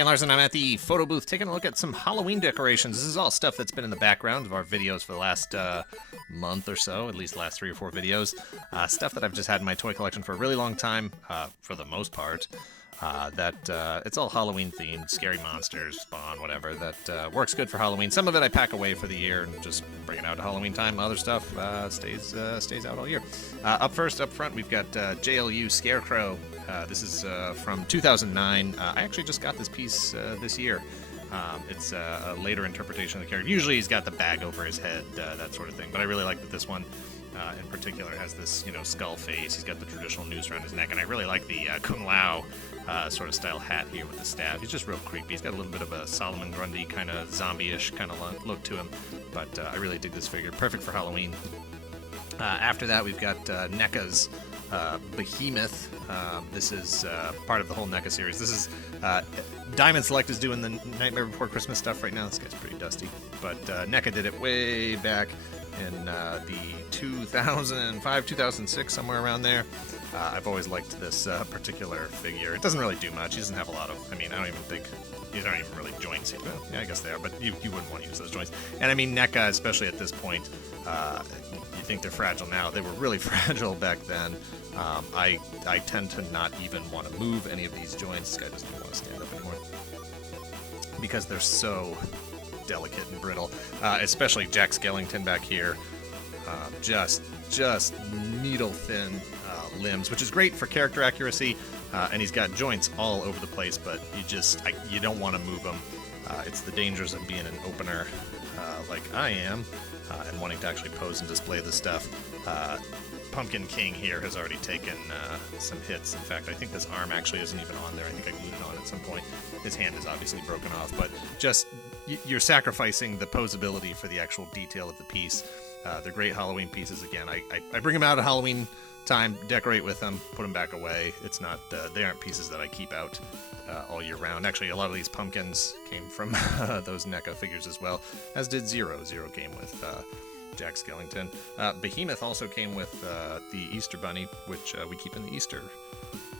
Dan Larson. I'm at the photo booth taking a look at some Halloween decorations. This is all stuff that's been in the background of our videos for the last month or so, at least the last 3 or 4 videos. Stuff that I've just had in my toy collection for a really long time, for the most part. It's all Halloween themed, scary monsters, Spawn, whatever, that works good for Halloween. Some of it I pack away for the year and just bring it out at Halloween time. Other stuff stays out all year. Up front, we've got Jlu Scarecrow. This is from 2009. I actually just got this piece this year. It's a later interpretation of the character. Usually he's got the bag over his head, that sort of thing, but I really like that this one in particular has this, skull face. He's got the traditional noose around his neck, and I really like the Kung Lao sort of style hat here with the staff. He's just real creepy. He's got a little bit of a Solomon Grundy kind of zombie-ish kind of look to him, but I really dig this figure. Perfect for Halloween. After that, we've got NECA's Behemoth. This is part of the whole NECA series. This is Diamond Select is doing the Nightmare Before Christmas stuff right now. This guy's pretty dusty, but NECA did it way back in the 2005, 2006, somewhere around there. I've always liked this particular figure. It doesn't really do much. He doesn't have a lot of, I don't even think, these aren't even really joints. Well, yeah, I guess they are, but you wouldn't want to use those joints. And NECA, especially at this point, you think they're fragile now. They were really fragile back then. I tend to not even want to move any of these joints. This guy doesn't even want to stand up anymore because they're so delicate and brittle. Especially Jack Skellington back here. Just needle thin limbs, which is great for character accuracy. And he's got joints all over the place, but you don't want to move them. It's the dangers of being an opener like I am, and wanting to actually pose and display the stuff. Pumpkin King here has already taken some hits. In fact, I think this arm actually isn't even on there. I think I glued it on at some point. His hand is obviously broken off, but just you're sacrificing the posability for the actual detail of the piece. They're great Halloween pieces. Again, I bring them out at Halloween time, decorate with them, put them back away. It's not they aren't pieces that I keep out all year round. Actually, a lot of these pumpkins came from those NECA figures as well, as did Zero. Zero came with Jack Skellington. Behemoth also came with the Easter Bunny, which we keep in the Easter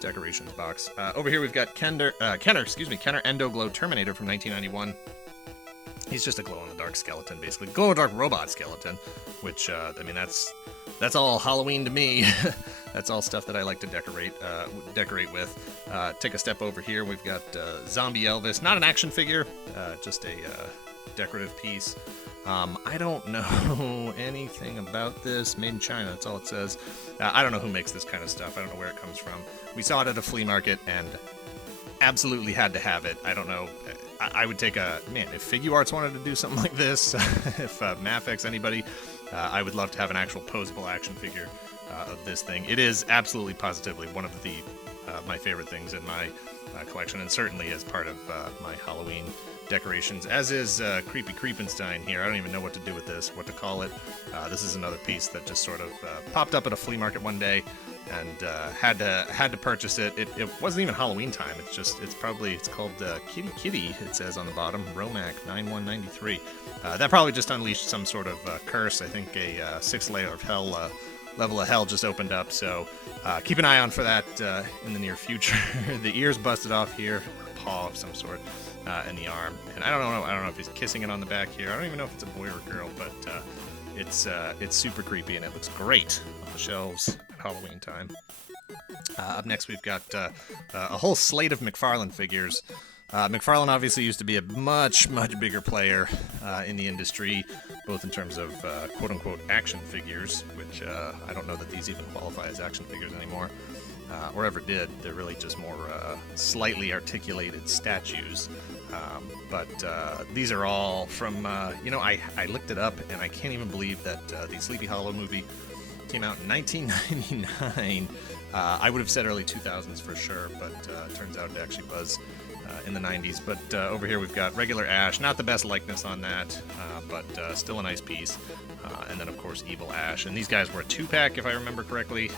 decorations box. Over here we've got Kenner Endo Glow Terminator from 1991. He's just a glow-in-the-dark skeleton, basically. Glow-in-the-dark robot skeleton, which, that's all Halloween to me. That's all stuff that I like to decorate with. Take a step over here, we've got Zombie Elvis. Not an action figure, just a decorative piece. I don't know anything about this. Made in China, that's all it says. I don't know who makes this kind of stuff. I don't know where it comes from. We saw it at a flea market and absolutely had to have it. I don't know. I would take if Figuarts wanted to do something like this, if Mafex, anybody, I would love to have an actual posable action figure of this thing. It is absolutely positively one of the my favorite things in my collection, and certainly as part of my Halloween decorations, as is Creepy Creepenstein here. I don't even know what to do with this, what to call it. This is another piece that just sort of popped up at a flea market one day, and had to purchase it. It wasn't even Halloween time. It's called Kitty Kitty. It says on the bottom, Romac 9193. That probably just unleashed some sort of curse. I think a 6th level of hell just opened up. So keep an eye on for that in the near future. The ear's busted off here, a paw of some sort, in the arm, and I don't know if he's kissing it on the back here. I don't even know if it's a boy or a girl, but it's super creepy and it looks great on the shelves at Halloween time. Up next, we've got a whole slate of Mcfarlane figures. McFarlane obviously used to be a much bigger player in the industry, both in terms of quote-unquote action figures, which I don't know that these even qualify as action figures anymore, or ever did. They're really just more slightly articulated statues. But these are all from, I looked it up, and I can't even believe that the Sleepy Hollow movie came out in 1999. I would have said early 2000s for sure, but turns out it actually was in the 90s. But over here we've got regular Ash, not the best likeness on that, but still a nice piece. And then of course Evil Ash, and these guys were a 2-pack if I remember correctly.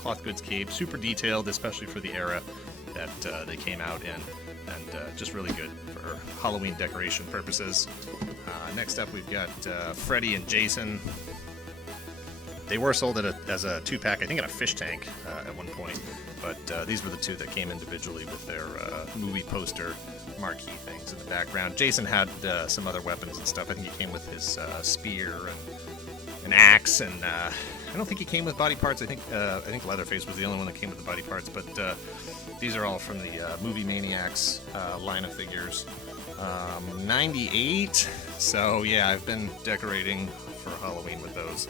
Cloth goods cape, super detailed, especially for the era that they came out in, and just really good for Halloween decoration purposes. Next up we've got Freddy and Jason. They were sold as a 2-pack, I think in a fish tank at one point, but these were the 2 that came individually with their movie poster marquee things in the background. Jason had some other weapons and stuff. I think he came with his spear and an axe, and I don't think he came with body parts. I think Leatherface was the only one that came with the body parts, but these are all from the Movie Maniacs line of figures. 98, so yeah, I've been decorating for Halloween with those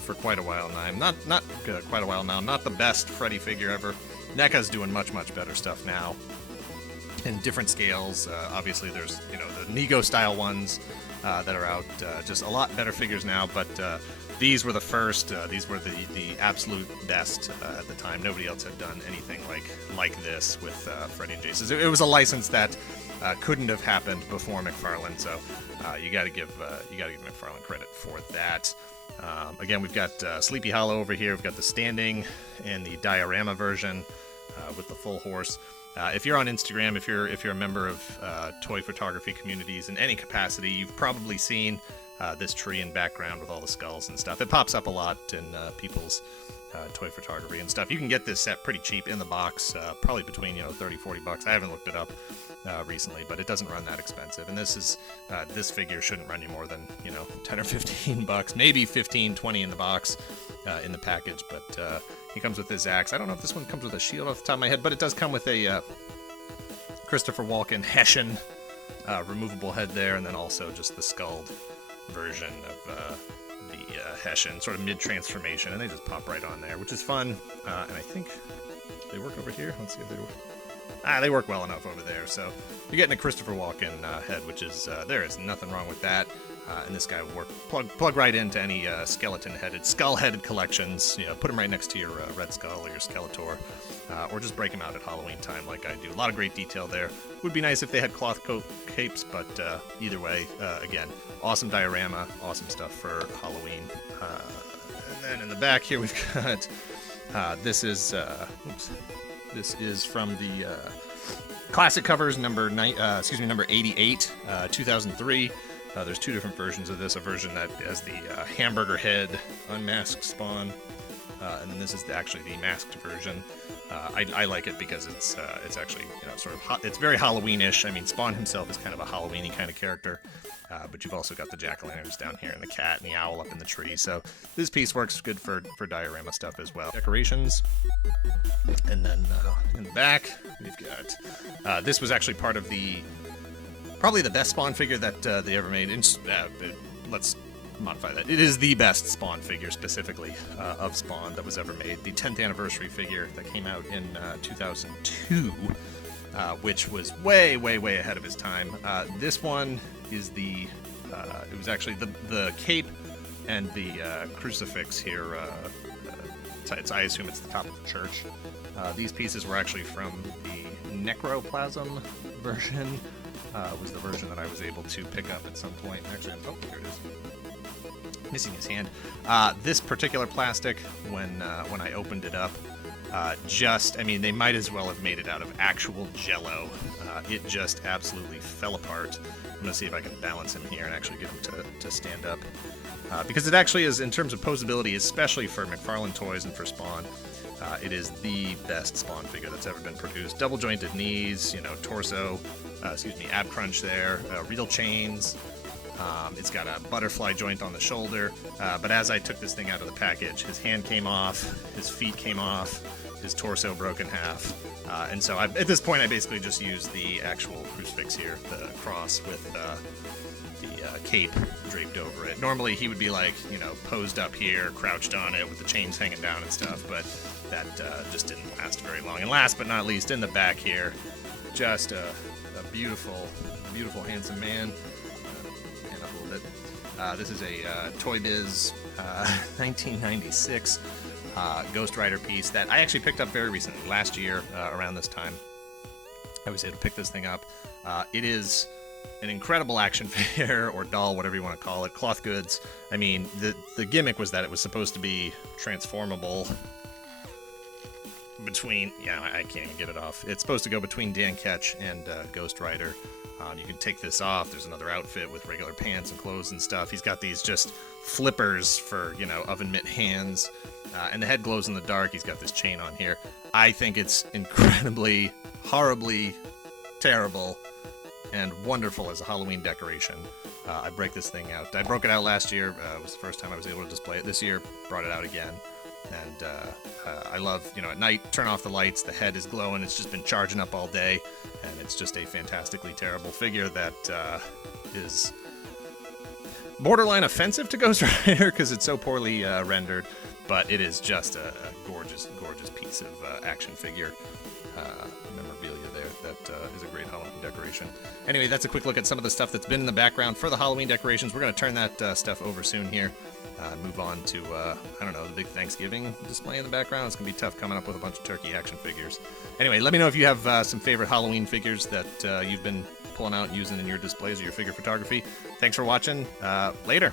for quite a while now. Not quite a while now. Not the best Freddy figure ever. NECA's doing much better stuff now, in different scales. Obviously, there's the Nico style ones that are out. Just a lot better figures now, but these were the first. These were the absolute best at the time. Nobody else had done anything like this with Freddy and Jason. It was a license that couldn't have happened before McFarlane, so you got to give McFarlane credit for that. Again, we've got Sleepy Hollow over here. We've got the standing and the diorama version with the full horse. If you're on Instagram, if you're a member of toy photography communities in any capacity, you've probably seen this tree in background with all the skulls and stuff. It pops up a lot in people's toy photography and stuff. You can get this set pretty cheap in the box, probably between $30-40. I haven't looked it up recently, but it doesn't run that expensive. And this figure shouldn't run you more than 10 or 15 bucks, maybe 15, 20 in the box in the package. But he comes with his axe. I don't know if this one comes with a shield off the top of my head, but it does come with a Christopher Walken Hessian removable head there, and then also just the skulled version of the Hessian, sort of mid-transformation, and they just pop right on there, which is fun. And I think they work over here. Let's see if they work. They work well enough over there. So you're getting a Christopher Walken head, which is there is nothing wrong with that. And this guy will work plug right into any skeleton-headed, skull-headed collections. Put him right next to your Red Skull or your Skeletor, or just break him out at Halloween time like I do. A lot of great detail there. Would be nice if they had cloth coat capes, but either way, again, awesome diorama, awesome stuff for Halloween. And then in the back here we've got this is from the classic covers number 88, 2003. There's 2 different versions of this. A version that has the hamburger head unmasked Spawn, and then this is actually the masked version. I like it because it's actually sort of it's very Halloween-ish. I mean, Spawn himself is kind of a Halloween-y kind of character, but you've also got the jack-o'-lanterns down here and the cat and the owl up in the tree. So this piece works good for diorama stuff as well. Decorations, and then in the back we've got this was actually part of probably the best Spawn figure that they ever made. Let's modify that. It is the best Spawn figure, specifically, of Spawn that was ever made. The 10th anniversary figure that came out in 2002, which was way ahead of its time. This one is it was actually the cape and the crucifix here. I assume it's the top of the church. These pieces were actually from the Necroplasm version. Was the version that I was able to pick up at some point. Actually, here it is. Missing his hand. This particular plastic, when I opened it up, they might as well have made it out of actual Jell-O. It just absolutely fell apart. I'm going to see if I can balance him here and actually get him to stand up. Because it actually is, in terms of posability, especially for McFarlane toys and for Spawn, it is the best Spawn figure that's ever been produced. Double jointed knees, torso, ab crunch there, real chains. It's got a butterfly joint on the shoulder, but as I took this thing out of the package, his hand came off, his feet came off, his torso broke in half, and so at this point I basically just used the actual crucifix here, the cross with the cape draped over it. Normally he would be posed up here, crouched on it with the chains hanging down and stuff, but that just didn't last very long. And last but not least, in the back here, just a beautiful, handsome man. Stand up a little bit. This is a Toy Biz 1996 Ghostwriter piece that I actually picked up very recently, last year around this time. I was able to pick this thing up. It is an incredible action figure, or doll, whatever you want to call it, cloth goods. I mean, the gimmick was that it was supposed to be transformable between, yeah, I can't even get it off. It's supposed to go between Dan Ketch and Ghostwriter. You can take this off. There's another outfit with regular pants and clothes and stuff. He's got these just flippers for, you know, oven mitt hands. And the head glows in the dark. He's got this chain on here. I think it's incredibly, horribly terrible and wonderful as a Halloween decoration. I break this thing out. I broke it out last year. It was the first time I was able to display it. This year, brought it out again. And I love, you know, at night, turn off the lights, the head is glowing, it's just been charging up all day, and it's just a fantastically terrible figure that is borderline offensive to Ghostwriter because it's so poorly rendered, but it is just a gorgeous, gorgeous piece of action figure memorabilia there that is a great Halloween decoration. Anyway, that's a quick look at some of the stuff that's been in the background for the Halloween decorations. We're going to turn that stuff over soon here. Move on to, I don't know, the big Thanksgiving display in the background. It's going to be tough coming up with a bunch of turkey action figures. Anyway, let me know if you have some favorite Halloween figures that you've been pulling out and using in your displays or your figure photography. Thanks for watching. Later.